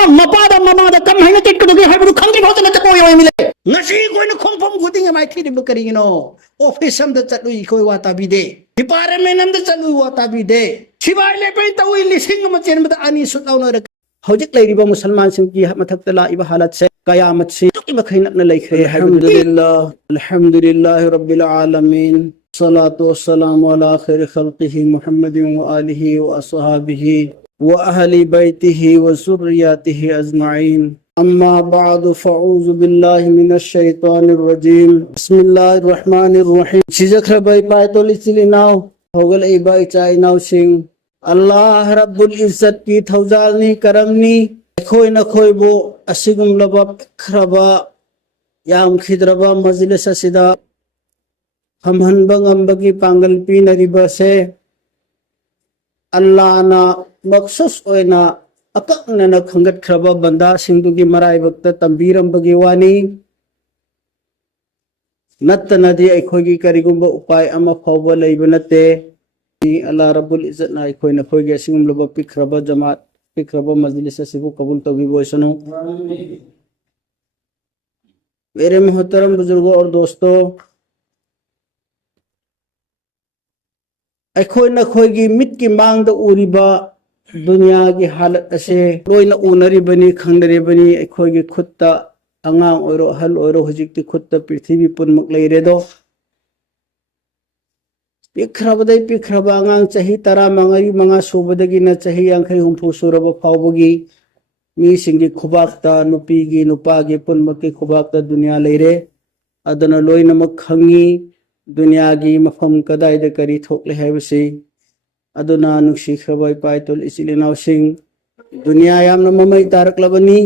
ꯃꯆꯥꯅ ꯃꯄꯥꯗ ꯃꯃꯥꯗ ꯀꯝ ꯍꯥꯏꯅ ꯆꯠꯀꯗꯒꯦ ꯍꯥꯏꯕꯗꯨ ꯈꯪꯗ꯭ꯔꯤ ꯐꯥꯎꯗ ꯆꯠꯄ ꯌꯥꯎꯏ ꯉꯁꯤ ꯑꯩꯈꯣꯏꯅ ꯈꯣꯡꯐꯝ ꯈꯨꯗꯤꯡꯒꯤ ꯃꯥꯏꯊꯤꯔꯤꯕ ꯀꯔꯤꯒꯤꯅꯣ ꯑꯣꯐꯤꯁ ꯑꯃꯗ ꯆꯠꯂꯨꯏ ꯑꯩꯈꯣꯏ ꯋꯥ ꯇꯥꯕꯤꯗꯦ ꯗꯤꯄꯥꯔꯠꯃꯦꯟ ꯑꯃꯗ ꯆꯠꯂꯨꯏ ꯋꯥ ꯇꯥꯕꯤꯗꯦ ꯁꯤꯕꯥꯏ ꯂꯦꯞꯄꯩ ꯇꯧꯏ ꯂꯤꯁꯤꯡ ꯑꯃ ꯆꯦꯟꯕꯗ ꯑꯅꯤ ꯁꯨꯠ ꯂꯥꯎꯅꯔꯛ ꯍꯧꯖꯤꯛ ꯂꯩꯔꯤꯕ ꯃꯨꯁꯜꯃꯥꯟꯁꯤꯡꯒꯤ ꯃꯊꯛꯇ ꯂꯥꯛꯏꯕ ꯍꯥꯂꯠꯁꯦ ꯀꯌꯥꯃꯠꯁꯤ ꯑꯗꯨꯛꯀꯤ ꯃꯈꯩ ꯅꯛꯅ ꯂꯩꯈ꯭ꯔꯦ ꯑꯜꯍꯝꯗुलिल्लाह रब्बिल आलमीन सलातु वस्सलामु अला खैरि खल्क़िहि मुहम्मदिन व आलिहि व अस्हाबिहि व अहलि बैतिहि व ज़ुर्रिय्यतिहि अजमाइन अम्मा बअदु फ़अऊज़ु बिल्लाहि मिनश शैतानिर रजीम बिस्मिल्लाहिर रहमानिर रहीम सिजखरबाई पायतोलि चिलिनाव हौगलैबा इचा इनावसिंग अल्लाह रब्बुल इज़्ज़त की थौजालनी करमनी अखोय नखोयबो असिगुमलबा खरबा याम खिद्रबा मजलिस असिदा हमहनबा ngambagi पांगल पीनरिबा से अल्लाह ना मखसुस ओइना अकक्नना खंगत खरबा बंदा सिंधुगी मराइबक्ता तंबीरंबगी वानी नत्तनदी अखोयगी करिगुंबा उपाय अमा फावबा लैबा नते अल्लाह रब्बुल इज़्ज़त ना अखोय नखोयगी असिगुमलबा पिखरबा जमात पिखरबा मजलिस असिबु कबूल तौबीबोसनो मेरे मोहतरम बुजुर्गों और दोस्तों अखोय नखोयगी मिट की मांग द उरिबा दुनिया की हालत असे लोइना उनरिबनी खंगरिबनी अखोयगी खुत्ता अंगांग ओरो हल ओरो हुजिकती खुत्ता पृथ्वी पुनमक लैरेदो पिखरबा अंगांग चाही तरा मंगरी मंगा सुबदगी न चाही अंखै हुंफु सुरबा फावबगी मी सिंगी खुबाक्ता नुपीगी नुपागी पुनमकी खुबाक्ता दुनिया लैरे अदना लोइनमक खंगी दुनिया की मफम कदाइद करी थोकले हैबसी अदुना नुक्सी खरबाई पायतोल इसिलिनाव सिंह दुनिया यामना ममई तारकलबनी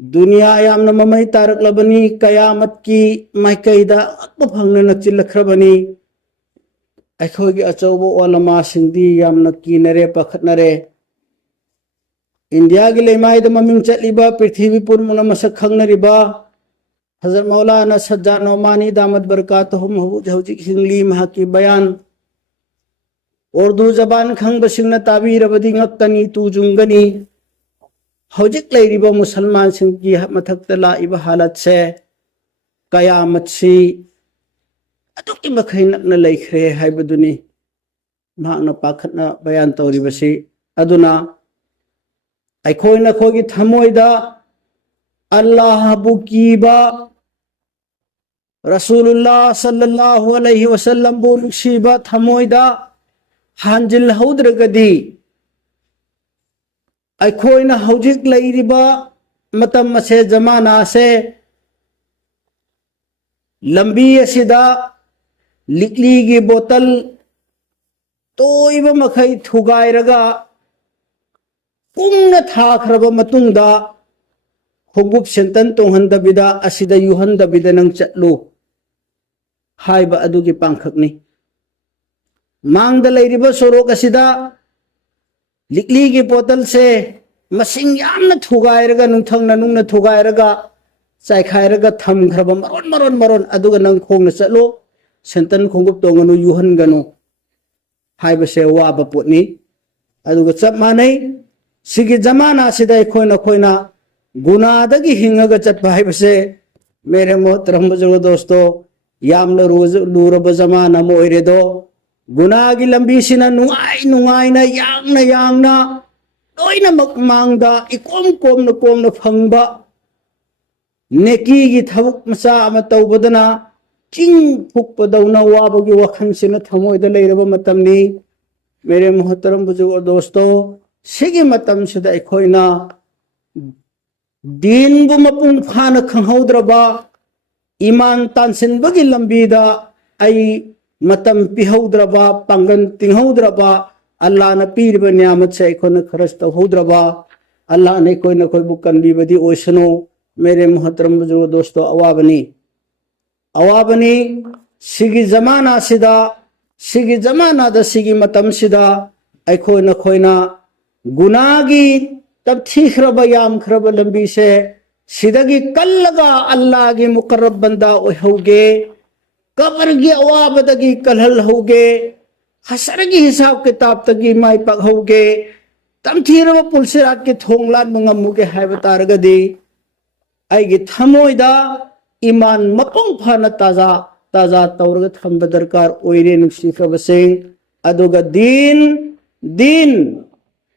दुनिया यामना ममई तारकलबनी कयामत की माइकैदा अत्म फंगना नचिलखरबनी अखोगी अचौबो ओलमा सिंदी यामना कीनरे पखतनरे इंडिया की लेमाइद ममिंग चलिबा पृथ्वी पुरमुना मसक खंगनरिबा हज़रत मौलाना सज्जाद नौमानी दामद बरकातहुम हौजिक हिंगली महा की बयान उर्दू जबान खंगबसिंगना ताबीरबदी ngakani तुजुंगनी हौजिक लैरिबा मुसलमान सिंगी मथक्ता लाइबा हालत से कयामत सी अदुक्की मखै नक्ना लैख्रे हाइबदुनी महाकना पाखतना बयान तौरिबसी अदुना अखोय नखोयगी थमोयदा अल्लाह बुकीबा रसूलुल्लाह सल्लल्लाहु अलैहि वसल्लम बु नुक्सीबा थमोयदा हांजिल हौद्रगदी अखोयना हौजिक लैरिबा मतम असे जमाना से लंबी असिदा लिकलीगी बोतल तोइबा मखै थुगायरगा पुंगना थाखरबा मतुंगदा खुगुप सेंतन तोहंदबिदा असिदा युहंदबिदा नंग चटलु हाइबा अदुगी पांखकनी मांगदा लैरिबा सोरोक असिदा लिकलीगी बोतल से मसिंग यामना थुगायरगा नुंथंगना नुंगना थुगायरगा चाइखायरगा थमखरबा मरोन अदुगा नंग खोंगना चटलो सेंतन खुगुप तोंगनु युहनगनु हाइबसे वाबा पोटनी अदुगा चप मानै सिगी जमाना सिदा खोयना गुनादगी हिंगगा चटपा हाइबसे मेरे मोहतरम बुजुर्ग दोस्तों यामना लूरब जमाना मोइरेदो गुनागी लंबी सिना नुंगाइना यांगना लोइना मांगदा इकोम कोमना फंगबा नेकीगी थबुक मचा अमा तौबदना चिंग फुकपदौना वाबगी वखनसिना थमोइदा लैरबा मतमनी मेरे मोहतरम बुजुर्ग दोस्तों सिगी मतम सिदा अखोयना दीन बु मपुंग फाना खंगहौद्रबा ईमान तानसिनबगी लंबीदा आई मतम पिहौद्रबा पांगन तिंगहौद्रबा अल्लाह न पीरबा नियामत से अखोना खरज तौहौद्रबा अल्लाह ने कोई न कोई बुकनबीबदी ओइसनो मेरे मोहतरम बुजुर्ग दोस्तों अवाबनी सिगी जमाना दा सिगी मतम सिदा अखोना खोयना गुनागी तब थीखरबा यामखरबा लंबी से सिदगी कल्लगा अल्लाह की मुकर्रब बंदा ओहौगे कब्र की अवाबदगी कलहल होगे हसर की हिसाब किताब तगी माई पग होगे तमथीरब पुलसिरात के थोंगलान मंगमुके हाइब तारगदी आइगे थमोइदा ईमान मपुंग फाना ताजा ताजा तौरग थंब दरकार ओइरे नुसिफ्रबसिंग अदुगा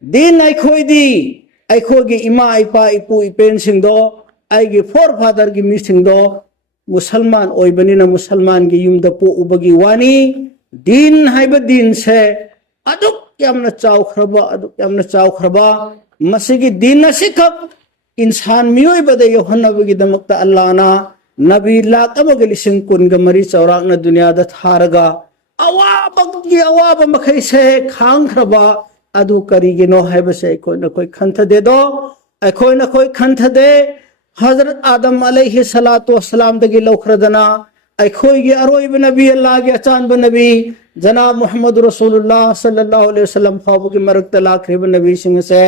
दिन आइखोइदी आइखोगी इमा इपा इपु इपेन सिंगदो आइगे फोर फादर की मिसिंगदो मुसलमान ओइबनिना मुसलमान की युमदा पो उबगी वानी दिन हाइब दिन से अदुक यामना चाउखरबा मसिगी दिन असिखक इंसान मियोइबदे योहन्नबगी दमक्ता अल्लाहना नबी लाकबगे लिसिंग कुनगा मरी चौराकना दुनियादा थारगा अवाब मखै से खांखरबा अदु करिगिनो हाइबसे कोइना कोइ खंथदे दो अखोइना कोइ खंथदे हजरत आदम अलैहि सलातु वस्सलाम दगी लौखरदना अखोइगी अरोइब नबी अल्लाह के अचानब नबी जनाब मोहम्मद रसूलुल्लाह सल्लल्लाहु अलैहि वसल्लम फाबुगी मरकत लाखरिब नबी सिंह से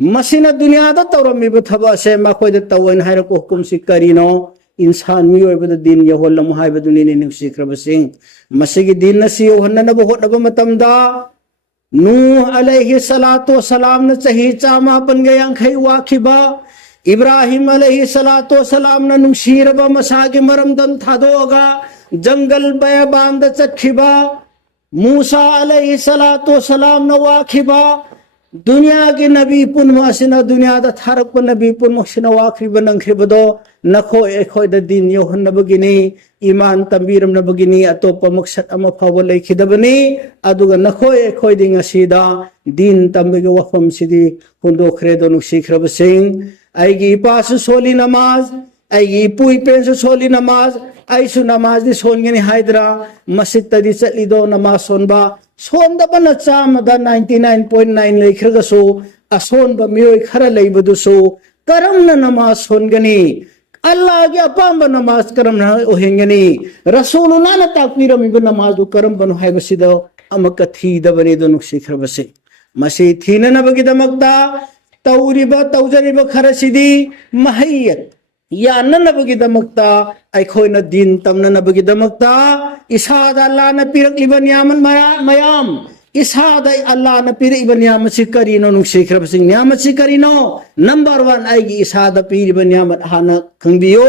मसीना दुनियादा तौरमिब थबा से मखोइद तवन हाइरक हुकुम सि करिनो इंसान मियोइबद दिन यहोलम हाइबदुनि ने सिख्रबसिंग मसीगी दिन नसी योहन्नब होटब मतमदा नूह अलैहि सलातु वस्सलाम न चही चामा पनगे यांखै वाखिबा इब्राहिम अलैहि सलातु वस्सलाम न नुंसीरबा मसागे मरमदन थादोगा जंगल बयाबांद चखिबा मूसा अलैहि सलातु वस्सलाम न वाखिबा दुनिया के नबी पुनमासिना दुनिया दा थारक नबी पुनमासिना वाखिबा नंखिबदो नखो एखोय द दिन योहन्नबगिनी ईमान तंबीरम नबगिनी अतोप मकसद अमा फाव लेखिदबनी अदुगा नखो एखोय दिंग सिदा दिन तंबगे वफम सिदी हुंदोखरे दो नुसिख्रबसिंग आइगी पासु सोली नमाज आइगी पुई पेंसु सोली नमाज आइसु नमाज दी सोनगनी हाइदरा मस्जिद तदी चलिदो नमाज सोनबा सोनदबा न चामदा 99.9 लेखरगसु असोनबा मियोय खरा लेबदुसु करमना नमाज सोनगनी अल्लाह के अपाम नमाज करम ओहेंगनी रसूलुल्लाह न ताकपीरमिब नमाज करम बनु हाइबसिदो अमक थीदबनी दो नुसिख्रबसे मसी थीननबगिदमक्ता तौरिबा तौजरिब खरसिदी महयत याननबगिदमक्ता अखोइना दिन तमननबगिदमक्ता इसादा अल्लाह न पिरकलिबा नियामन मयाम इसादा अल्लाह न पिरइबा नियामसि करिनो नुसिख्रबसि नियामसि करिनो नंबर 1 आइगी इसादा पिरिबा नियामत हाना खंबियो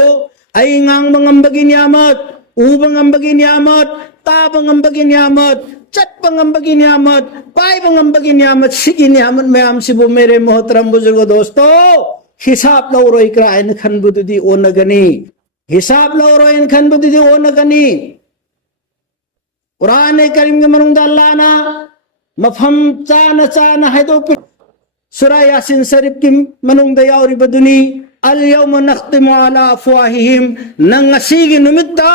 आई ngang ngambagi niyamat uba ngambagi niyamat taba ngambagi niyamat चटपा ngambagi niyamat पाइबा ngambagi niyamat सिगी नियामत मयाम सिबु मेरे मोहतरम बुजुर्ग दोस्तों हिसाब लौरो इकरा इन खनबुदुदी ओनगनी हिसाब लौरो इन खनबुदुदी ओनगनी कुरान करीम के मनुंग अल्लाह ना मफम चाना चाना है तो सूरा यासीन शरीफ की मनुंग यावरी बदुनी अल यौम नख्तिमु अला अफवाहिहिम नंगसीगी नुमित्ता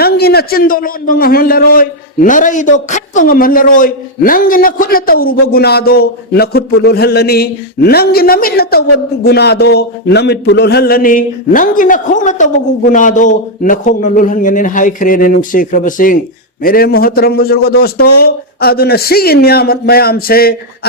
नंगी न चिंदोलोन बंगहन लरोय नरई दो खत बंगहन लरोय नंगी न खुद न तवरुब गुनादो न खुद पुलोल हल्लनी नंगी न मिट न तव गुनादो न मिट पुलोल हल्लनी नंगी न खोंग न तव गुनादो न खोंग न लोल हल्लनी हाय खरे ने नुक्से खरबसिंग मेरे मोहतरम बुजुर्गो दोस्तों अदुना सिगी नियामत मयाम से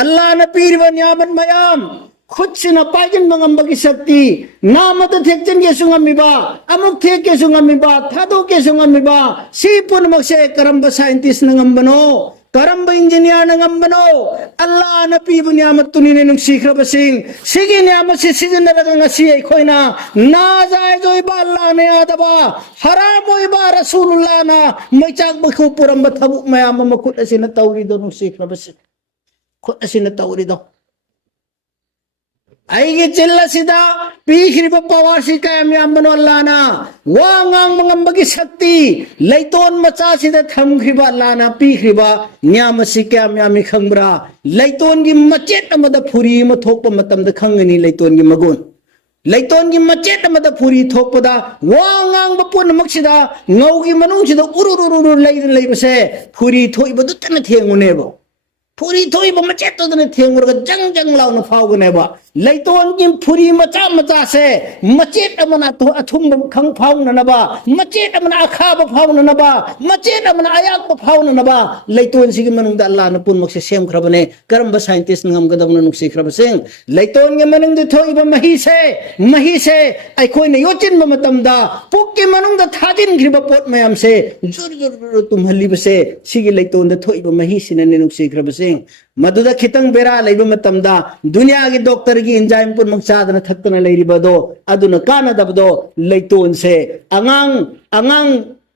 अल्लाह न पीरवा नियामत मयाम खुद से न पाइजन मंगम्बगी शक्ति नामत थेक्चन के सुंगमिबा अमुक थे के सुंगमिबा थादो के सुंगमिबा सीपुन मक्से करम्ब साइंटिस्ट नंगम्बनो करम्ब इंजीनियर नंगम्बनो अल्लाह न पीबु नियामत तुनि ने नुसिख्रबसिंग सिगी नियामत से सिजन रगंगा सी खोइना ना जाय जोय बा अल्लाह ने आदबा हराम होय बा रसूलुल्लाह ना मैचाक बखु पुरम थबु मयाम मखुद असिन तौरी दो नुसिख्रबसिंग खुद असिन तौरी दो आइगे चिल्ला सीधा पीखरिब पवासी कायम अल्लाह ना वांगांग मंगम्बगी शक्ति लैतोन मचा सीधा थमखरिब अल्लाह ना पीखरिब न्यामसी कायम खंगब्रा लैतोन की मचेट अमद फुरी म थोप मतमद खंगनी लैतोन की मगुन लैतोन की मचेट अमद फुरी थोपदा वांगांग बपुन मक्सिदा ngौगी मनुंगसिदा उरुरुरु लैबसे फुरी थोइबदु तन थेंगुनेबो फुरी थोइब मचेट तदने थेंगुरगा जंग जंग लाउन फावगनेबा लैतोन की फुरी मचा मचा से मचेट अमना तो अथुम खंग फावननबा मचेट अमना अखाब फावननबा मचेट अमना अयाक फावननबा लैतोन सिगी मनुंग अल्लाह न पुन मक्से सेम खरबने करम साइंटिस्ट ngam gadamna नुक्सी खरबसिंग लैतोन के मनुंग थोइब मही से अखोय ने योचिन मतमदा पुक के मनुंग थाजिन खरिब पोट मयाम से जुर जुर तुम हल्लीबसे सिगी लैतोन थोइब मही सिनने नुक्सी खरबसिंग मदुदा खितंग बेरा लेबा मतमदा दुनिया की डॉक्टर की एंजाइम पुनमक चादना थक्तना लेरिबदो अदुना कानदबदो लेतोन से अंगांग अंगांग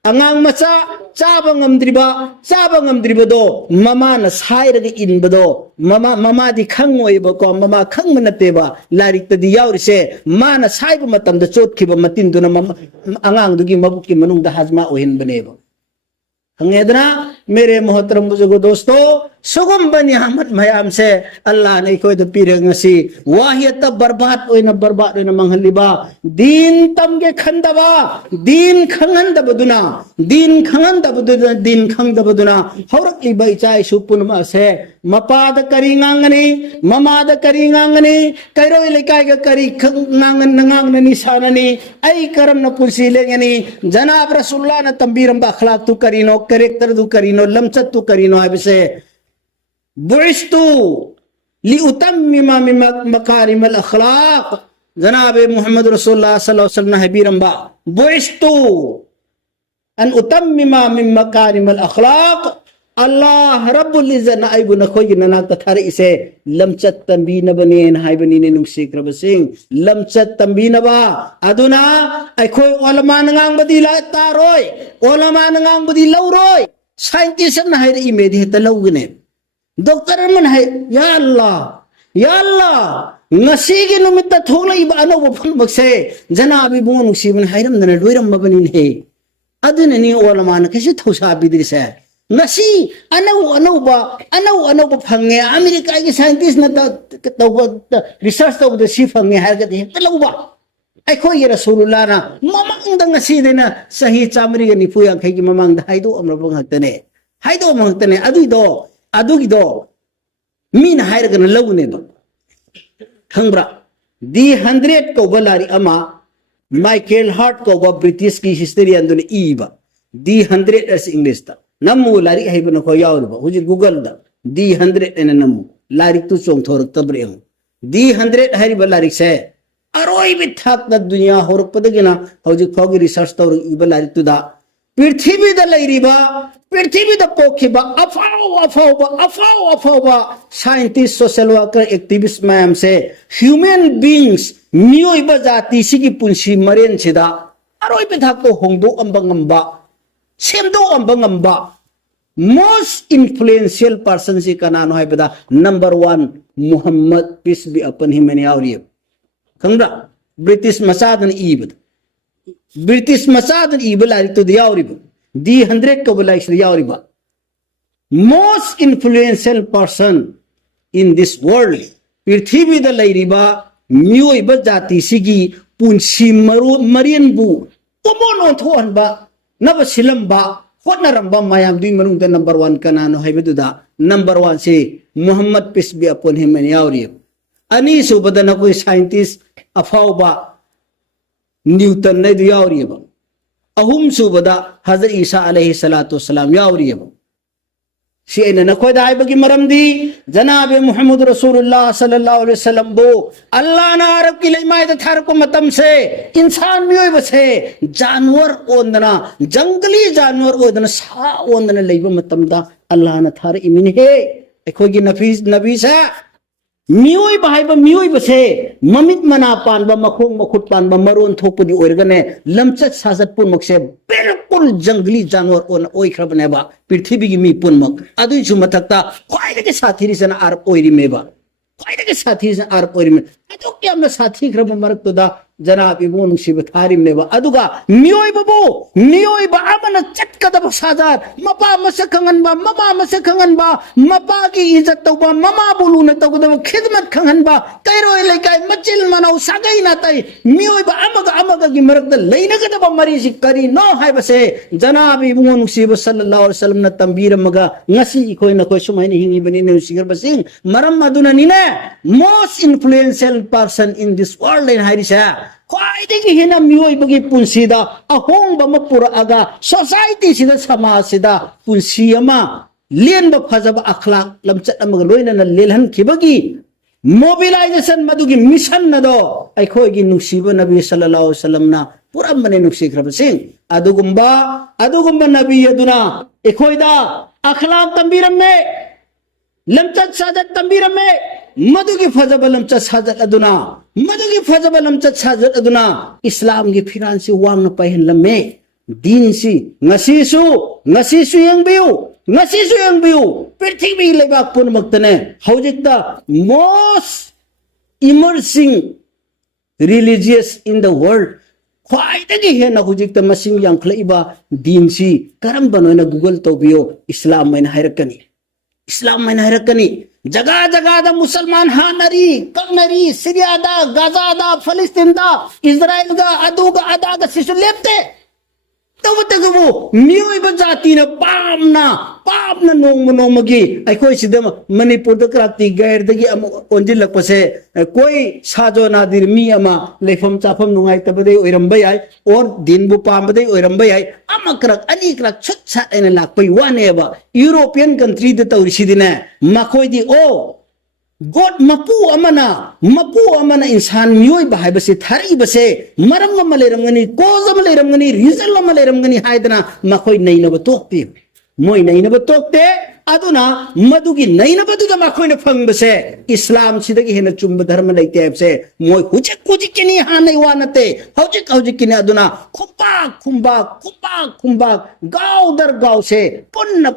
अंगांग मचा चाबा ngamdribado mama na sairaga inbado mama di khangoi ko mama khang manateba larik ta di yaurise ma na saiba matam da chot khiba matin duna angang dugi mabuk ki manung da hazma ohin baneba hangedna मेरे मोहतरम बुजुर्गो दोस्तों सुगम बनी अहमद मयाम से अल्लाह ने कोई तो पीरंगसी वाहियत बर्बाद ओइना मंगलिबा दीन तम के खंदबा दीन खंगंदबदुना दीन खंगदबदुना हौरकली बैचाई सुपुनमा से मपाद करी nganगनी ममाद करी nganगनी कैरोय लेकाय का करी nganगन nganगन निशाननी आई करम न पुरसी लेगनी जनाब रसूलुल्लाह ने तंबीरम अखलाक तू करीनो करेक्टर तू करीनो लमचत तू करीनो है बुइस्तु लिउतम्मिमा मकारिमल अखलाक जनाब मोहम्मद रसूलुल्लाह सल्लल्लाहु अलैहि वसल्लम हबीरंबा बुइस्तु अन उतम्मिमा मकारिमल अखलाक अल्लाह रब्बुल इज्जत आइबु नखोय नना तथारे इसे लमचत तंबीनबने हाइबनी ने नुसिक्रबसिंग लमचत तंबीनबा अदुना अखोय ओलमा नंगांगबदी ला तारोय ओलमा नंगांगबदी लौरोय साइंटिस्ट न हाइर इमेज हेत लौगने डॉक्टर मन है या अल्लाह ngasi numit ta tholai ba ano bo phun bakse janabi bungo nusibun hairam dana loiram mabani ne aduna ni olama na kesi thosa bidri se ngasi ano ba phange america ki scientist na ta research ta da si phange har ga de ta lauba ai khoi ye rasulullah na mamang da ngasi de na sahi chamri ga ni pu yang khai ki mamang da haido amra bang hatane adugi do min hair ga na lagu ne ba खंगब्रा दी 100 को बलारी अमा Michael Hart को बा British की history अंदुने ईबा दी 100 S English ता नमु लारी हाइबन को यावरबा हुजि Google दा दी 100 N नमु लारी तु चोंग थोर तब्रे दी 100 हारि बलारी से अरोई बि थाक द दुनिया होर पदगिना हुजि खोगी रिसर्च तौर ईबा लारी तु दा पृथ्वी द लैरिबा पृथ्वी द पोखिबा अफाओ scientist social worker activist ma'am से ह्यूमन बीइंग्स मियोइबा जाति सिगी पुंसी मरेन सिदा अरोई पे थाक तो होंदो अंबंगंबा सेमदो अंबंगंबा मोस्ट इन्फ्लुएंशियल पर्सन से कनानो है बदा number 1 Muhammad peace be upon him ने आवरी खंगरा ब्रिटिश मसादन ईबद ब्रिटिश मसादन ईबलारी तो दियावरी दी 100 को बुलाई दियावरी बा most influential person in this world पृथ्वी द लैरिबा मियोइबा जाति सिगी पुंसी मरियनबु तोमोन थोहनबा नब सिलंबा होटनरंबा मायाम दुई मनुंग द नंबर 1 कनानो हाइबदुदा नंबर 1 से Mohammad peace be upon him ने यावरी अनि सुबदन कोई साइंटिस्ट अफाउबा न्यूटन ने यावरी बा अहुम सुबदा हजरत ईसा अलैहि सलातु वसलाम यावरी बा सीने नखोय दाइबगी मरमदी जनाब मुहम्मद रसूलुल्लाह सल्लल्लाहु अलैहि वसल्लम बो अल्लाह ना अरब की लेमाय द थार को मतम से इंसान मियोय बसे जानवर ओंदना जंगली जानवर ओंदना सा ओंदना लेबा मतम दा अल्लाह ना थार इमिन हे एखोगी नबी सा मियोय बाहाइबा मियोय बसे ममित मना पानबा मखोंग मखुट पानबा मरोन थोपदी ओरगने लमचत साजत पुन मक्से बिल्कुल जंगली जानवर ओन ओइख्रबनेबा पृथ्वी की मी पुन मक अदुइ छु मथक्ता ख्वाइदगे साथीरि सन आरब ओइरि मेबा ख्वाइदगे साथी सन आरब ओइरि मे अदु क्याम साथी ख्रब मरक तो दा जनाब इबो नुसिब थारिम नेबा अदुगा मियोय बा अमन चटकदब साजार मपा मसखंगनबा ममा मसखंगनबा मपा की इज्जत तौबा ममा बोलू न तौगदब खिदमत खंगनबा कैरोय लेकाय मचिल मनौ सागै ना तै मियोय बा अमगा की मरक द लैनगदब मरी सि करी नो हाय बसे जनाब इबो नुसिब सल्लल्लाहु अलैहि वसल्लम न तंबीर मगा ngasi इखोय न कोय सुमाय हिंगी बनि ने सिगर बसिंग मरम मदुना निने most influential person in this world इन हाइरिसा ख्वाइदगी हेना मियोइबगी पुंसीदा अहोंबा मपुरआगा सोसाइटी सिदा समाज सिदा पुंसी अमा लेनबा फजबा अखलाक लमचत अमग लोइना लेलहन खिबगी मोबिलाइजेशन मदुगी मिशन नदो अखोयगी नुसीबा नबी सल्लल्लाहु अलैहि वसल्लम ना पूरा मने नुसीख्रबसिंग अदुगुम्बा नबी यदुना अखोयदा अखलाक तंबीरम में lamchat sajat tambirame madugi fajaba lamchat sajat aduna madugi fajaba lamchat sajat aduna Islam gi firansi wang na pahin lamme din si ngasisu yang biu prithvi lebak pun maktane haujikta most emerging religious in the world khwaidagi hena hujikta masing yang khlaiba din si karamba noina google to bio Islam main hairakani jaga da musalman hanari kanari Syria da Gaza da Palestine da Israel da adu ga ada ga sisu lepte tawtagabu miyoy ba jati na pamna nongmagi ai khoi sidama Manipur da krati gair dagi am onjil lakpase koi sajo nadir mi ama lefam chafam nungai tabade oirambay ai or dinbu pambade oirambay ai amakrak ani krak chut chat ena lakpai wane ba European country da tawrisidine makhoi di o God mapu amana insan miyoy bahay base thari base maram maleram ngani koza maleram ngani rizal maleram ngani haidana makoy naina ba tokti moy naina ba tokte aduna madugi naina ba duda makoy na phang base Islam sidagi hena chumba dharma leite abse moy hujik kini hanai wanate hujik kini aduna khumba gaw dar gaw se punna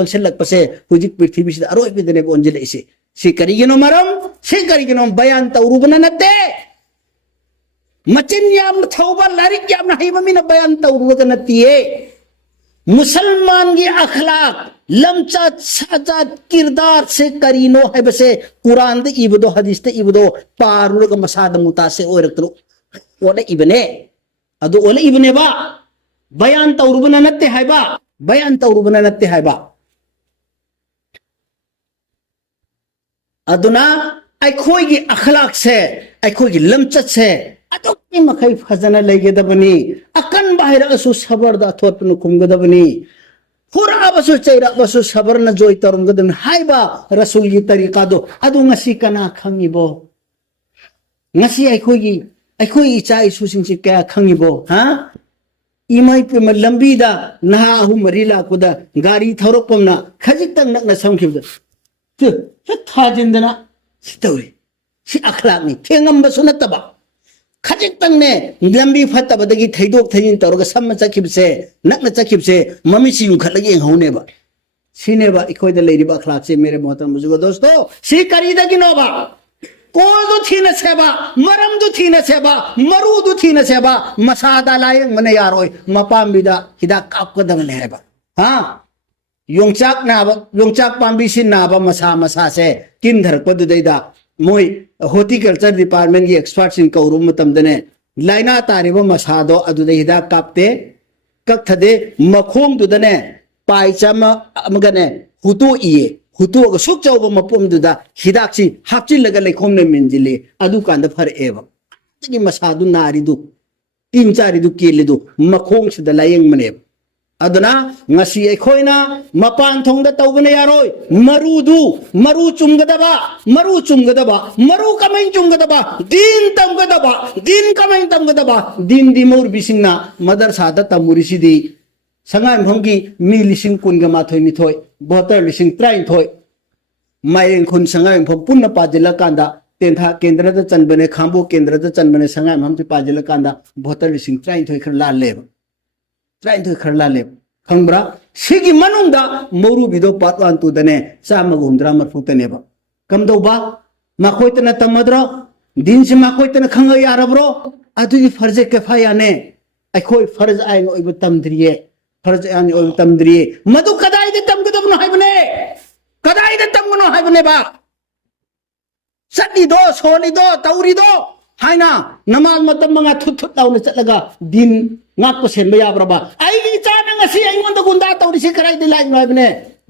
onsel lak pase hujik prithvi sida aroi bidene onjel ise si karigino maram si karigino bayan taurubana nate macin yam thauba larik yam na haiba mina bayan taurubana natiye मुसलमान की अखलाक लमचत सजत किरदार से करीनो है बसे कुरान दे इबदो हदीस दे इबदो पारुल का मसाद मुतासे ओरतरो ओले इबने अदो ओले इबने बा बयान तौरुबना नत्ते हाइबा अदुना अखोई की अखलाक से अखोई की लमचत से अदुक्की मखै फजना लेगेदबनी अकन बाहिर असु सबर दा थोतनु खुमगदबनी हुरा बसु चैरा बसु सबर न जोय तरंगदन हाइबा रसूल की तरीका दो अदु ngasi kana khangibo ngasi अखोई इचा इसु सिंगसि क्या खंगिबो हा इमाई पे लंबी दा नहा अहु मरीला कुदा गाड़ी थौरपमना खजितंग नकना समखिबद थाजिंदना सितौरी सि अखलाकनी थेंगंबसु नतबा खजितंग ने लंबी फतबदगी थैदोक थैजिन तौरगा सम चखिबसे नकना चखिबसे ममिसि युखलगे हौनेबा सिनेबा इखोइदा लेरिबा अखलाक से मेरे मोहतरम बुजुर्ग दोस्तों सि करीदगिनोबा कोदु थीन सेबा मरम दु थीन सेबा मरु दु थीन सेबा मसादा लायंग मने यारोय मपामबिदा हिदा कापकदंग लेबा हां योंचाक पांबी सिन नाबा मसा से किन धरपदु दैदा मोय हॉर्टिकल्चर डिपार्टमेंट की एक्सपर्ट सिन कौरु मतमदने लाइना तारिबा मसादो अदुदे हिदा कापते कक्थदे मखोंग दुदने पाइचामा अमगने हुतु इए हुतु सुख चौब मपुम दुदा हिदाक्सी हापचिलगा लेखोमने मिनजिले अदु कांदा फरएबा तगी मसादु नारिदु तीन चारिदु केलिदु मखोंग सिदा लायंग मनेब अदना ngasi एखोइना मपान थोंगदा तौबने यारोय मरु चुंगदबा मरु कमें चुंगदबा दिन कमें तमगदबा दिन दि मोर बिसिंगना मदरसा दा तमुरिसिदी संगाम भंगी मी लिसिंग कुनगा माथोय निथोय बहत्तर लिसिंग 33 मायरें खुन संगाम भं पुन्ना पाजिला कांदा तेंथा केंद्र दा चनबने खांबो केंद्र दा चनबने संगाम हम से पाजिला कांदा बहत्तर लिसिंग 33 खर लालेब 33 खर लालेब खंबरा सिगी मनुंदा मोरु बिदो पार्ट 1 2 दने चामा गुमद्रा मरफुतनेबा कमदौबा माखोयतना तमद्रो दिन से माखोयतना खंग यारब्रो अदुदि फर्जे केफायाने अखोय फर्ज आइन ओइब तमद्रिये फर्ज आइन ओइब तमद्रिये मदु कदाइदे तमगदबनो हाइबने बा सत्तिदो सोलिदो तौरिदो हाइना नमाज मतम मंगा थुत लाउन चलगा दिन नाको सेनबा याब्रबा आइगी चाना ngasi aingon da gunda tawrisi karai de lai noibne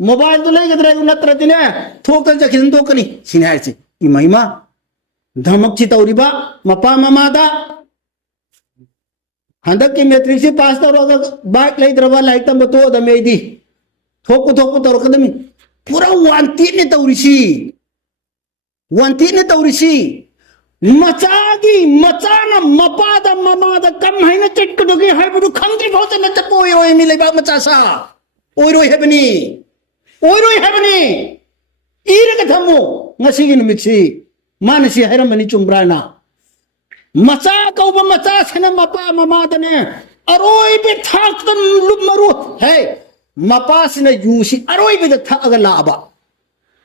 mobile तो ले गदरे नत्रतिने थोकन जखिन दोकनी सिनायरची इमाइमा धमकची तौरिबा मपा ममादा हंदक की मैट्रिक से पास तौरगा बाइक लेद्रबा लाइक तम तो दमेदी थोकु तौरकदमी पूरा वांती ने तौरिसी मचागी मचाना मपादा ममादा कम हैना चटकदोगे हाइबदु खंगदि भौत न तपोय रोय मिलेबा मचासा ओइरोय हेबनी Irga थमो ngasi numitsi manasi hairamani chumbrana macha kauba macha sana mapa mama dane aroi be thak tan lumaru hey mapa sina yusi aroi be thak aga laba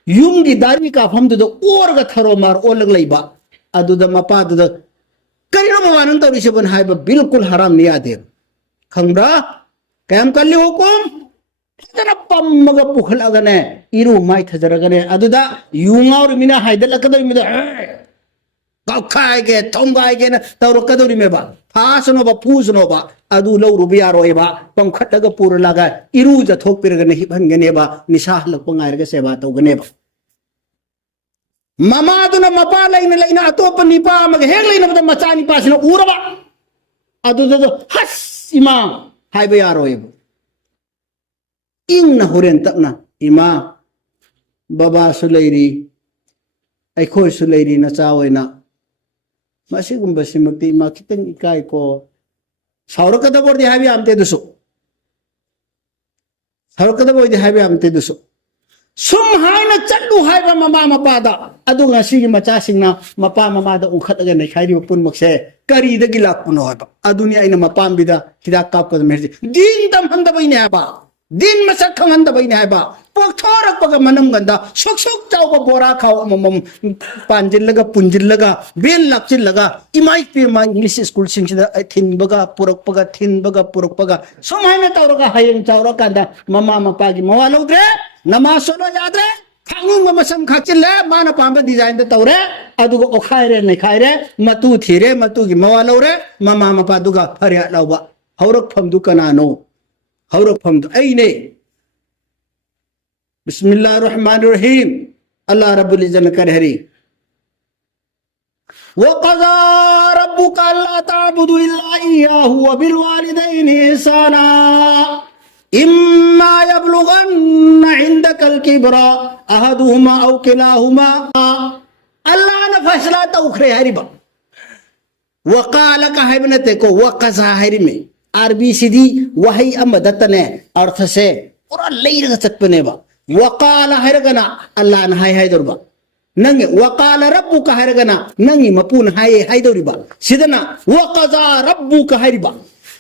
yum gi dari ka pham du orga tharo mar olag leiba adu da mapa du karino mawanan tawri se ban haiba bilkul haram ni ade khangra kayam kalli hukum तना पम्मगा पुखलगने इरु माइ थजरगने अदुदा युंगाउर मिना हाइदलकदो मिदा कखाइगे थोंगाइगे न तौरकदोरि मेबा फासनोबा फूसनोबा अदु लौरु बियारोइबा पंखटगा पुरलागा इरु जथोक पिरगने हिबंगनेबा निशा हलक ngairga सेवा तौगनेबा ममादुना मपा लैना लैना अतोप Nipah मग Hague लैना बद मचा निपा सिना उरबा अदुदो हस इमा हाइबा यारोइबा ing na horen tapna ima baba sulairi aikhoi sulairi na chawaina masigumba simukti ma kitang ikai ko saurakada bordi habi amte dusu saurakada bordi habi amte dusu sum haina challu haiba mama mapada adu ngasi gi macha singna mapa mama da unkhat ga nei khairi pun makse kari da gilak puno haba aduni aina mapam bida hidak kap ka merji din tam handa bai ne ba दिन मसक खंगन बई ने बा पोथोरक पग मनम गंदा सुक सुक चाव बोरा खाओ मम पांजिल लगा पुंजिल लगा बेल लक्चिल लगा इमाई पिर मा इंग्लिश स्कूल सिंग थिन बगा पुरक पगा थिन बगा पुरक पगा समाय में तौरगा हायंग चावरा कांदा ममा मपा की मवा लौद्रे नमाज सोलो यादरे खांगुंग मसम खाचिले माना पांबे डिजाइन द तौरे अदुगो ओखाइरे नै खाइरे मतु थिरे मतु की मवा लौरे ममा मपा दुगा फरिया लौबा हौरक फमदु कनानो हौरक फमदु ऐने बिस्मिल्लाहिर्रहमानिर्रहीम अल्लाह रब्बुल इज्जत ने कर हरी वक़ज़ा रब्बुका अल्ला ताबुदु इल्ला इय्याहु व बिल वालिदैनि ihसाना इम्मा यब्लुगन्ना इंदकल किबरा अहदुहुमा औ किलाहुमा अल्लाह ने फैसला तो उखरे हरी बा वक़ाल का हैबनते को वक़ज़ा हरी में अरबी सीधी वही अमदतने अर्थ से पूरा लेर चटपने बा वक़ाल हरगना अल्लाह न हाय दुर्बा नंगे वक़ाल रब्बुका हरगना नंगी मपून हाय दुर्बा सिदना वक़ज़ा रब्बुका हरिबा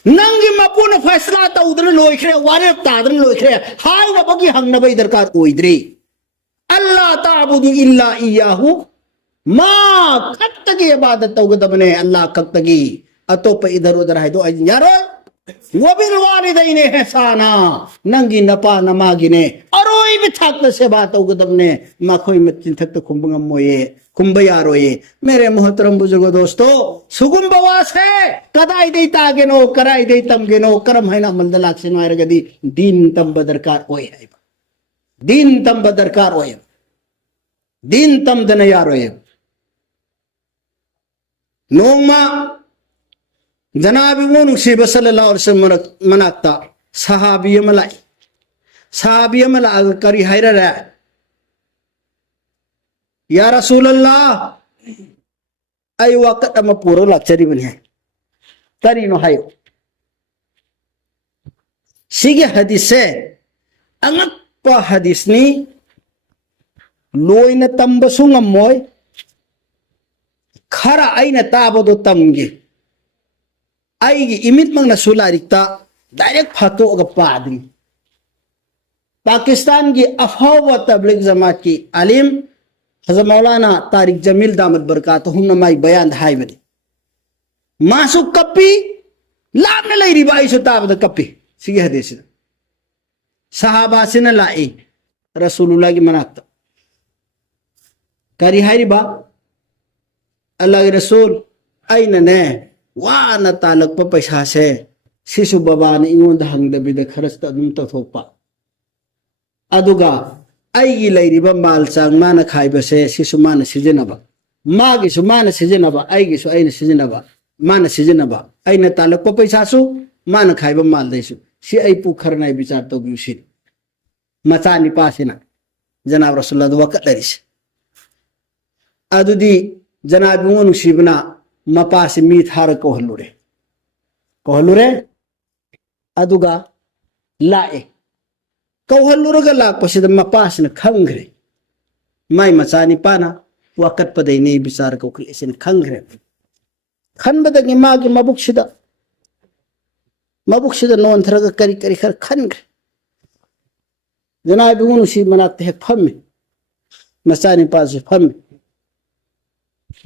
नंगी मपून फैसला ता उधर लोइखरे वारे तादर लोइखरे हाय वबगी हंगनबई दरकार ओइद्रे अल्लाह ताबुदु इल्ला इय्याहु मा कत्तगी इबादत तौगदबने अल्लाह कत्तगी अतोप इधर उधर है दो यारो वबिल वालिदैनि ihसाना नंगी नपा नमागिने अरोई भी थाक से बात उगदबने माखोई मत चिंतक तो कुंभंगम मोये कुंभयारोये मेरे मोहतरम बुजुर्गो दोस्तों सुगुम बवास है कदाई दे तागेनो कराई दे तमगेनो करम है ना मंदलाक से मारगदी दीन तम बदरकार ओय है दीन तम बदरकार ओय दीन तम दन यारोय नोमा जनाबी मुनुसीब सल्लल्लाहु अलैहि वसल्लम मनाक्ता सहाबी मला करी हायरा या रसूल अल्लाह आई वक्त अम पूरो लाचरी बने करी नो हायो सिगे हदीस से अंगप हदीसनी लोइना तंबसु ngमोय खरा आइना ताबदो तमगे आईगी इमित मंगना सुलारिकता डायरेक्ट फातो अग पादरी पाकिस्तान की अफवाह तबलीग जमात की आलिम हज़रत मौलाना तारिक जमील दामद बरकातहु नमाई बयान हाय बदे मासु कपी लामने लई रिबाई सु ताबद कपी सिगे हदीस सहाबा सिन लाई रसूलुल्लाह की मनात करी हाय रिबा अल्लाह के रसूल आइना ने वाना तालक पैसा से शिशु बाबा ने इंगोंद हंगदबिद खरच अदुम तथोपा अदुगा आईगी लैरिबा माल चांग माना खाइबसे शिशु माना सिजनबा मागिसु माना सिजनबा आईगिसु आइना सिजनबा माना सिजनबा आइना तालक पैसासु माना खाइबा माल दैसु सि आई पुखरनाय विचार तो बिउसि मचानी पासिना जनाब रसूलुल्लाह दुआ कदरिस अदुदी जनाब मुनुसीबना मपासी मी थार कहलुरे अदुगा लाए कहलुरगा लापसिद मपासना खंग्रे माई मचानी पाना वाकत पदने विचार कौखलिसिन खंग्रे खनबदगी मागी मबुकसिदा नोंथरगा करी करी खर खनग्रे जनाब उनुसी मनाते हेक फम्मे मचानी पासे फम्मे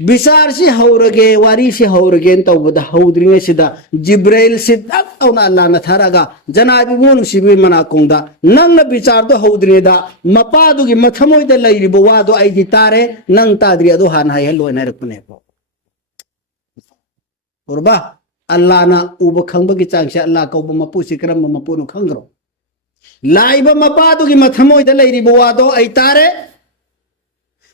विचार से हौरगे वारी से हौरगे तौबदा हौद्रिंगे सिदा जिब्राइल से तक औना अल्लाह न थारागा जनाबी मोनु सिबि मना कोंदा नंग विचार दो हौद्रिदा मपादुगी मथमोइदा लैरिबो वादो आइदि तारे नंग ताद्रि अदो हान हाय लोइना रखने को उरबा अल्लाह ना उब खंबगी चांगसे अल्लाह कौब मपुसी करम मपुनु खंग्रो लाइबा मपादुगी मथमोइदा लैरिबो वादो आई तारे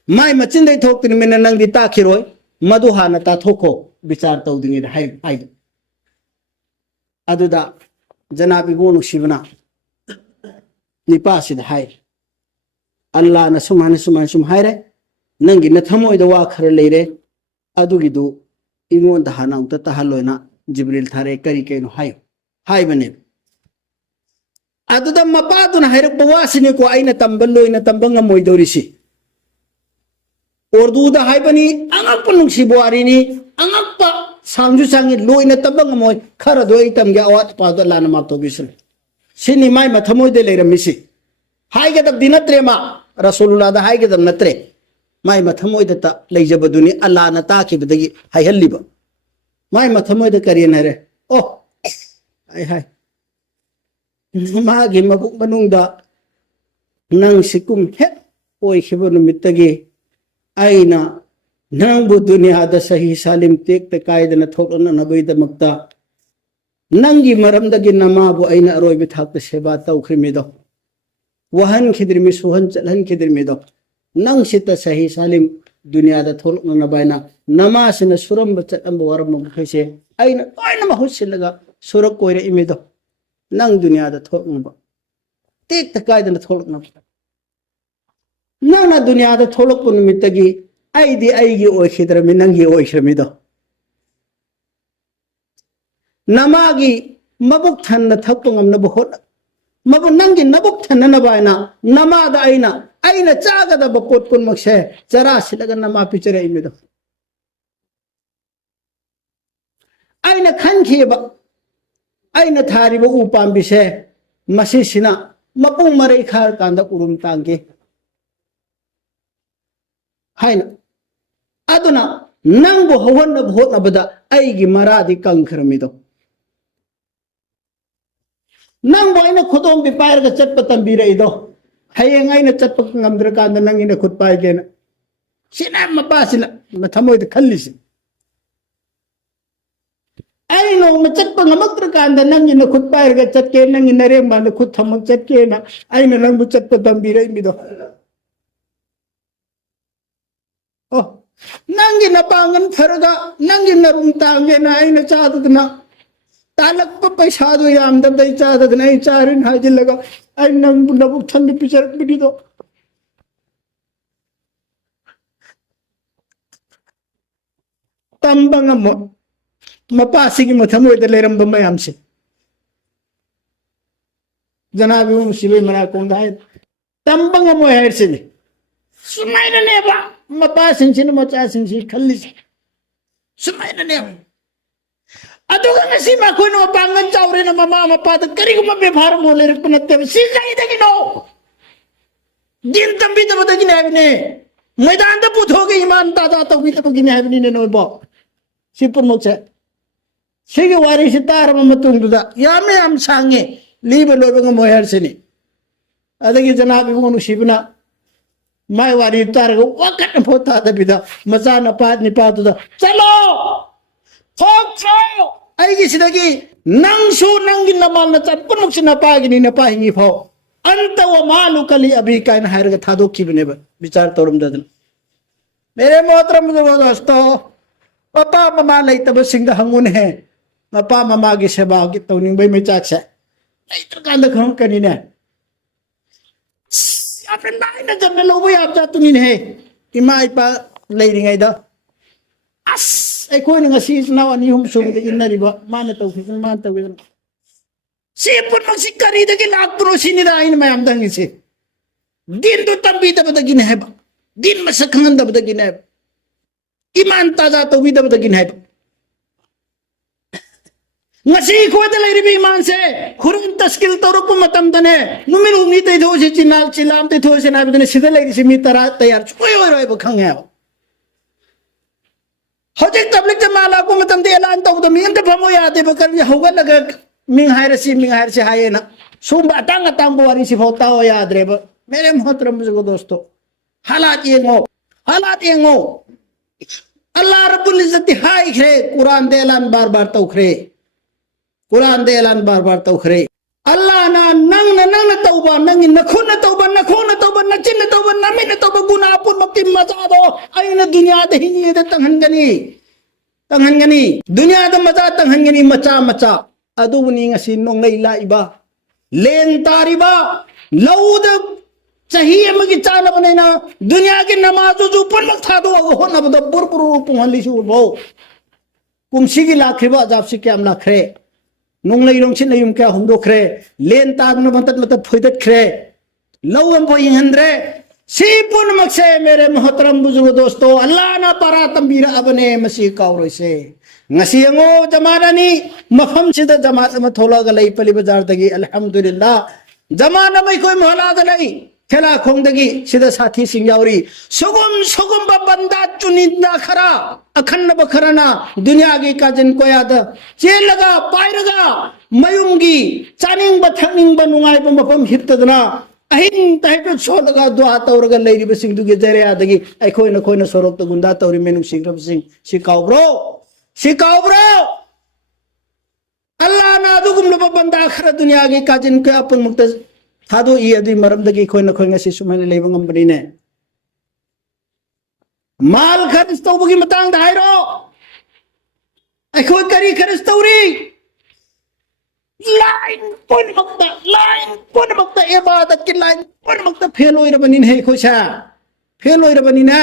माई मचिन दे थोक्तिन मिन नंग दी ताखिरोय मधु हाना ता थोको विचार तौदिंगे हाय हाय अदुदा जनाबी बोनु शिवना निपासिद हाय अल्लाह न सुम हायरे नंगी न थमोइदा वा खर लेरे अदुगिदु इंगोन दा हाना उता तहलोयना जिब्रील थारे करी केनो हाय बने अदुदा मपादुन हायरक बवासिने को आइना तंबलोइना तंबंगा मोइदोरिसी उर्दूदा हाइबनी अंगप नुंसिबवारिनी अंगप सांगजु सांगी लोइना तबंग मोय खर दोइ तमगे अवात पाद लाना मातो बिसन सिनी माय मथमोय दे लेरमिसि हाइगे तब दिनत्रे मा रसूलुल्लाह दा हाइगे तब नत्रे माय मथमोय द ता लेजबदुनी अल्लाह न ताखिबदगी हायहल्लिबा माय मथमोय द करियन हरे ओ हाय मागी मबुक मनुंगदा नंग सिकुम हे ओय खिबो नुमित्तगी आईना नंगबु दुनिया दा सही सालिम तेक ते कायदना थोकना नबैदमक्ता नंगी मरमदगी नमाबु आईना अरोइबि थाक्ता सेवा तौख्रिमिदो वहन खिद्रिमि सुहन चलहन खिद्रिमिदो नंग सिता सही सालिम दुनिया दा थोकना नबाइना नमासना सुरम बचतम वरम मुखैसे आईना आईना महुसिलगा सुरक कोइरे इमिदो नंग दुनिया दा थोकना तेक ते कायदना थोकना नंगना दुनिया दा थोलकपु नुमित्तगी आइदी आइगी ओइखिद्रमि नंगी ओइख्रमिदो नमागी मबुक थन्न थक्पु ngamnabo hot mabu nangi nabuk thanna baina namada aina chagada bapot pun makse chara silaga nama pichare imido aina khankhiba aina thariba upam bise masi sina mapung marai khar kanda urum tangge haina aduna nangbo hawonna bhot abada aigi maradi kankhramido nangbo aina khodom bi pair ga chat patam bi reido hayeng aina chat pak ngamdra kanda nangina khud pai gena sina mapasina mathamoy de khallisi aino machat pa ngamaktra kanda nangina khud pair ga chat ke nangina reng ba khud thamak chat ke na aina nangbo chat patam bi rei mido oh nangi na pangan faraga nangi na rum tange na aina chadadna talak pa paisa do yam dab dai chadadna ai charin hajil laga ai nang nabuk thandi picharak bidido tambanga mo mapasigi mathamoy da leram bamayam se janabi musibe mana kong dai tambanga mo hair se ni sumai na leba mapa singsin macha singsi khallis sumaina ne aduga ngasi ma kono pangan chawre na mama mapa ta kari ko mabe bhar mo le ruknatte si kai de no din tambi ta bada gine ne मैदान तो पुथोगे ईमान ताजा तो भी तो गिने है ने no बो सिपुर मोचे सिगे वारी सितार ममतुंग दुदा यामे हम सांगे लीब लोबंग मोहर सेनी अदगी जनाब मोनु शिबना माय वारी तार को वकट फोता दबिदा मजा न पाद नि पादुदा चलो फोक्सो आइगी सिदगी नंगसु नंगी नमाल न चपन मुक्स न पागिनी न पाहिंगी फो अंत व मालु कली अभी काइन हायर का थादो की बने विचार तोरम ददन मेरे मोहतरम दोस्तों पापा ममा लई तब सिंह हंगुन है पापा ममा की सेवा की तौनिंग भाई में चाक से लई तो कांद खम कनी ने अपन नाइ न जब लो भाई आप जातु नि है इमा इपा लई रिंगाई दा अस ए कोई न ngasi नाव अनि हम सुम दे इनरिबा मान तो फिन मान तो Sipun magsikari dagi lahat pro sinirain may amdang isi. Din do tambi dapat dagi naheba. दिन मसक खंगदबदगिन है ईमान ताजा तौबीदबदगिन है ngasi khoda leiribi iman se khurun taskil torup matam dane numir umni te tho si chinal chilam te tho se na bidane sida leiri si mi tara tayar choi oi roi ba khang ya hojek tablik jamala ko matam de elan taw da mi ante phamo ya de ba kar hoga laga ming hair si haye na sum atang atang bawari si phota ho ya dre ba mere mohtaram ko dosto halat yengo Allah rabbul izzati hai khre quran de elan bar bar taw khre Quran de elan bar bar tau khre Allah na nang na tauba nang na khuna tauba na chin na tauba na min tauba guna pun makim maza do ai na dunya de hi de tanghan gani dunya da maza tanghan gani macha adu ni ngasi nong nei la iba len tariba lauda chahi amagi chana banena dunya ki namaz ju pun mak tha do ho na bada pur pung hali su bo kumsi gi lakhriba jab si kyam lakhre nong lei rong chin ayum kya humdo khre len ta no matat phoidat khre lawam bo inghandre sipun makse mere mohtaram buzurg dosto Allah na para tambira abane masi kauroi se ngasi ngo jamana ni mafam sida jamaat ma thola ga lei pali bazar dagi alhamdulillah jamana mai koi mohla ga lei thela khong dagi sida sathi sing yauri sogum ba banda chunina khara akhannaba bakharana dunya gi kajin koya da chelaga pairaga mayumgi chaning ba thangning ba nungai ba mapam hittadna ahin taipe cholaga dua tawraga leiri ba sing dugi jare adagi ai khoina sorok to gunda tawri menung singrab sing sikau bro Allah na dugum lo ba banda khara dunya gi kajin ko apun mukta thado I adi maram dagi khoina ngasi sumane leibang ambani ne mal kharis tawbugi matang da hairo ai khoi kari kharis tawri line pon makta ibadat ki line pon makta fail oi rabanin he khoisa fail oi rabanina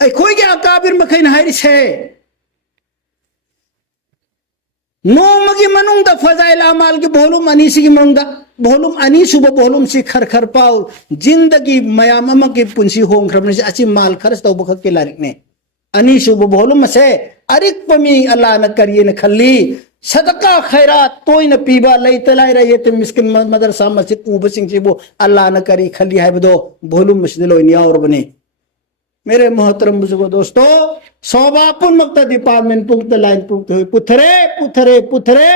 ai khoi ga kabir makhain hairi se नोमगी मनुंग दा फजाइल अमाल की बोलुम अनि सिगी मंग दा बोलुम अनि सुब बोलुम सि खर पाउ जिंदगी मयाम अमा की पुंसी होम खरबने से अच्छी माल खर्च तो बखत के लारिक ने अनि सुब बोलुम से अरिक पमी अल्लाह न करिए न खल्ली सदका खैरात तोय न पीबा लैतलाई रे ये मिस्किन मदरसा मस्जिद उब सिंग सिबो अल्लाह न करी खल्ली है बदो बोलुम मस्जिद लोनिया और बने मेरे मोहतरम बुजुर्गों दोस्तों सोबापुन मक्ता डिपार्टमेंट पुंक्त लाइन पुंक्त हुई पुथरे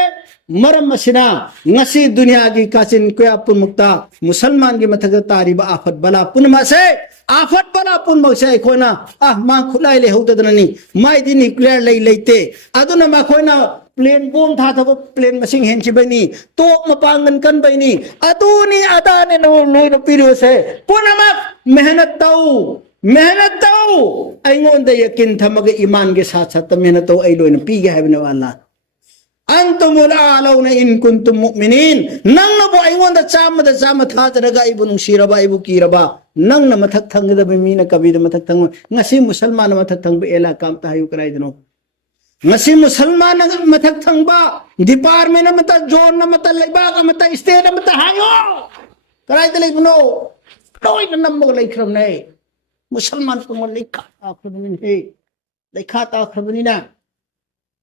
मरम मसिना ngasi दुनिया की काचिन कोया पुन मुक्ता मुसलमान की मथक तारिब आफत बला पुन मसे आफत बला पुन मसे खोना मा खुलाई ले होददननी माइ दि न्यूक्लियर लेते अदुना मा खोना प्लेन बोम था थब प्लेन मसिंग हेंची बनी तो मपांगन कन बनी अदुनी अदाने नो लोय न पिरो से पुनमा मेहनत ताऊ अइंगोंद यकिन थमग ईमान के साथ मेहनत तो आई लोय न पी गे हैबने वाला अंतुमुल आलौना इन कुंतुम मुमिनीन नंग बो अइंगोंद चाम था जरगा इबु नुसिरबा इबु कीरबा नंग न मथक थंगद मीना कबीर मथक थंग ngasi मुसलमान मथक थंग एला काम ता हायु कराय दनो ngasi मुसलमान मथक थंगबा डिपार्टमेंट मत जोन मत लेबा मत स्टेट मत हायो कराय दले बनो लोय न नंबर लेखरम नै मुसलमान को लेखा आखरबनी है लेखा ता आखरबनी ना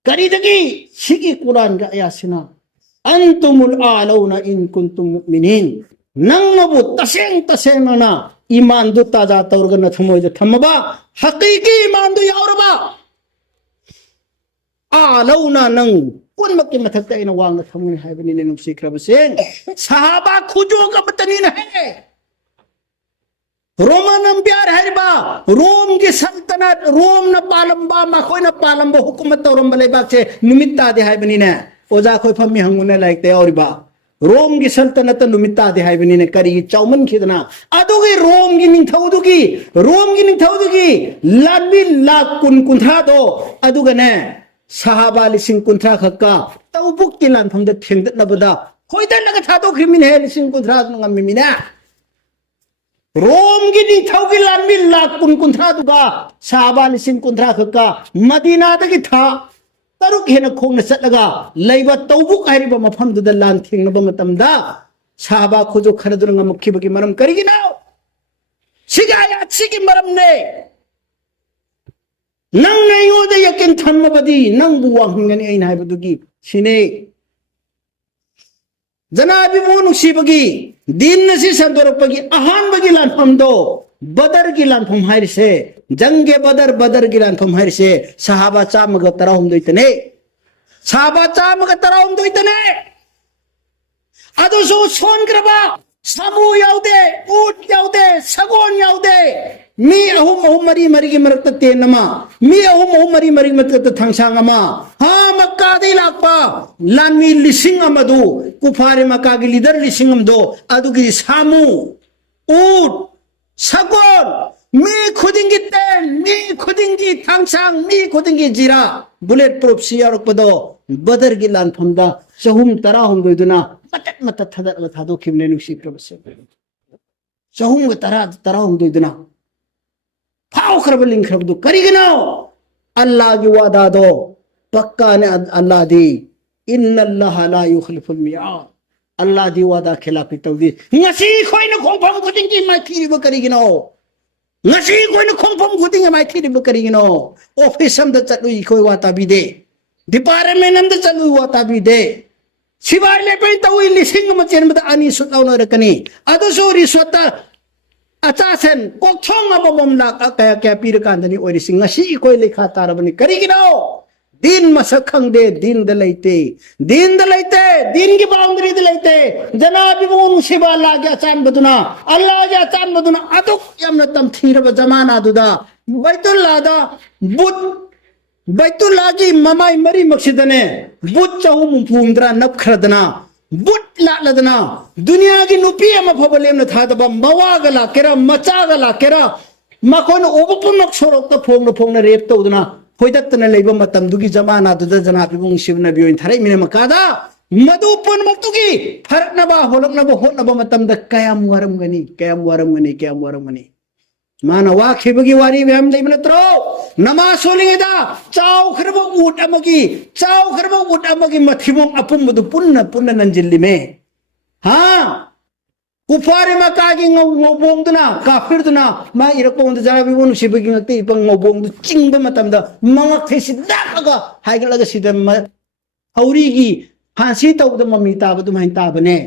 करीदगी सिगी कुरान का आयासिना अंतुमुल आलौना इन कुंतुम मुमिनीन नंगबु तसेंग ना ईमान दु ताजा तौरगन थमोय ज थमबा हकीकी ईमान दु यावरबा आलौना नंग पुनमक मथक इन वांग थमोय हायबनी ने नुसिक्रबसे सहाबा खुजो का बतनी है रोमन एम्पायर हरबा रोम की सल्तनत रोम न पालंबा मखोय न पालंबा हुकूमत तौरम बलेबाक से नुमित्ता दे हाय बनी ने ओजा खोय फमी हंगुने लाइक ते औरबा रोम की सल्तनत नुमित्ता दे हाय बनी ने करी चौमन खिदना अदुगी रोम की निंथौदुगी लाबी लाख कुंथा दो अदुगने सहाबा लिसिंग कुंथा खक्का तौबुक की लानफम दे थेंगदत नबदा खोयदे लगा थादो क्रिमिन है लिसिंग कुंथा ngamiminna रोम की निथौ की लानबी लाख कुंथा दुगा साबा लिसिंग कुंथा खक्का मदीना तकी था तरुक हेन खोंग चलगा लेबा तौबुक हारिबा मफमदुदा लान थेंगनबा मतमदा साबा खुजो खरदुना मुखिबगी मरम करिगिना सिगाया सिगी मरम ने नंग नयोदा यकिन थम्मबदी नंग बुवांगनी आइन हाइबदुगी सिने जनाबी मोनुसीबगी दिन नसी संदोरपगी अहानबगी लानफमदो बदर की लानफम हाइरसे जंगे बदर की लानफम हाइरसे सहाबा चामग तराहुम दोइतने सहाबा चामग तराहुम दोइतने अदुसो सोनग्रबा सामू याउदे ऊट याउदे सगोन याउदे मी अहुम मरी मरी की मरकत तेनमा मी अहुम मरी मरी मरकत थंगसांगमा हा मक्का दे लापा लामी लिसिंग अमदु कुफारे मक्का की लीडर लिसिंग अमदो अदुगी सामू ऊट सगोन मी खुदिंगी तेन मी खुदिंगी थंगसांग मी खुदिंगी जीरा बुलेट प्रूफ सियारकपदो बदर की लानफमदा चहुम तराहुम दोइदुना मटत मटत थदर थादो खिमने नुसी प्रबसे चहुम तराहुम दोइदुना फाव खरब लिंग खरब दो करिगनो अल्लाह की वादा दो पक्का ने अल्लाह दी इन्नल्लाह ला युखलिफुल मियाद अल्लाह दी वादा खिलाफी तौदी ngasi khoi na khongpham khuding ki mai thiri ba karigino ngasi khoi na khongpham khuding mai thiri ba karigino office am da chatui khoi wa ta bi de department am da chatui wa ta bi de sibai le pe tawi lising ma chen ma ani sut law na rakani adu so riswata achasen kokthong amom na kaya kaya pir kandani oi rising ngasi khoi lekha tarabani karigino दिन मसक खंगदे दिन दलैते दिन की boundary दलैते जनाबी मुसीबा अल्लाह के अचान बदुना अल्लाह के अचान बदुना अदुक Yemen तम थीरब जमाना दुदा बैतुल्लाह दा बुत बैतुल्लाह की ममाई मरी मक्सदने बुत चहु मुफुंद्रा नबखरदना बुत लालदना दुनिया की नुपी अम फबलेम न था दबा मवागला केरा मचागला केरा मखोन ओबपुनक सोरक त फोंग रेप तौदना होइदत्तन लेबा मतम दुगी जमाना दुदा जनाबी मुंशिब नबी ओइन थारै मिने मकादा मधु पुन मक्तुगी फरक नबा होलक नबा होत नबा मतम द कयाम वरम गनी माना वाखिबगी वारी व्याम लेब नत्रो नमा सोलिंगदा चाव खरब उट अमगी मथिबों अपुम मधु पुन्न नंजिल्ली में हां कुफारे मका की ngobongduna kafirtuna ma irakpong jarabi wonu sibagi ngate ipang ngobong chingba matamda mangak thesi dakaga haigalaga sidam hauri gi phansi tawda mami tabadu main tabane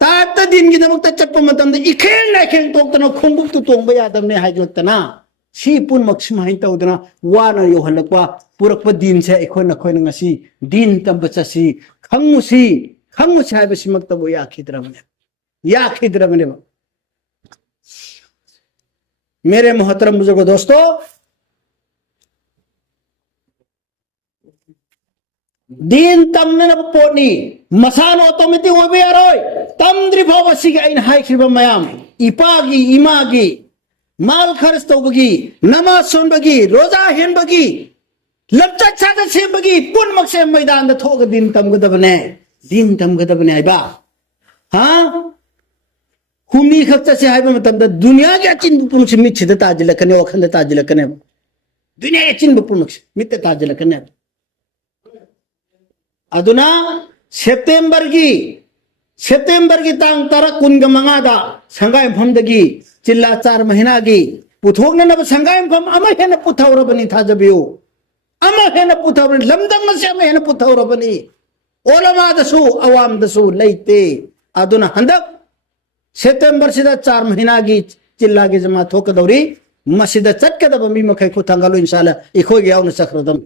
ता दिन की नमक चप्पा मतम इखेल नाखेल तोक्तना खोंबुक तु तोंबा यादमने हाइगलक्तना सी पुन मक्सिम हाइन तौदना वाना योहलक्वा पुरक्पा दिन से एखोन नखोन ngasi दिन तम बचसी खंगुसी हाइबसिमक तबो याखिद्रमने मेरे मोहतरम बुजुर्ग दोस्तों दिन तमने पोनी मसान ऑटोमेटिक होबे यारोय तमद्रि भवसी के इन हाइख्रिब मयाम इपागी इमागी माल खर्च तौबगी नमाज सुनबगी रोजा हेनबगी लमचक सादा सेबगी पुन मक्से मैदान द थोग दिन तमगदबने आइबा हां हुमी खक्ता से हाइबा मतम द दुनिया के चिन पुरुष मिछद ताजलकने वखन ताजलकने दुनिया के चिन पुरुष मित ताजलकने अदुना सेप्टेम्बर की तांग तरक कुनग मंगादा संगाय फमदगी चिल्ला 4 महीना की पुथोगनब संगाय फम अमा हेन पुथौरबनी थाजबियो अमा हेन पुथौरबनी लमदम से अमा हेन पुथौरबनी ओलमा दसु अवाम दसु लेते अदुना हंदक सेप्टेम्बर सिदा 4 महीना की चिल्ला की जमा थोकदौरी मसिदा चटकदब मी मखै खुथंगलो इंशाल्लाह इखोगे यावना सखरदम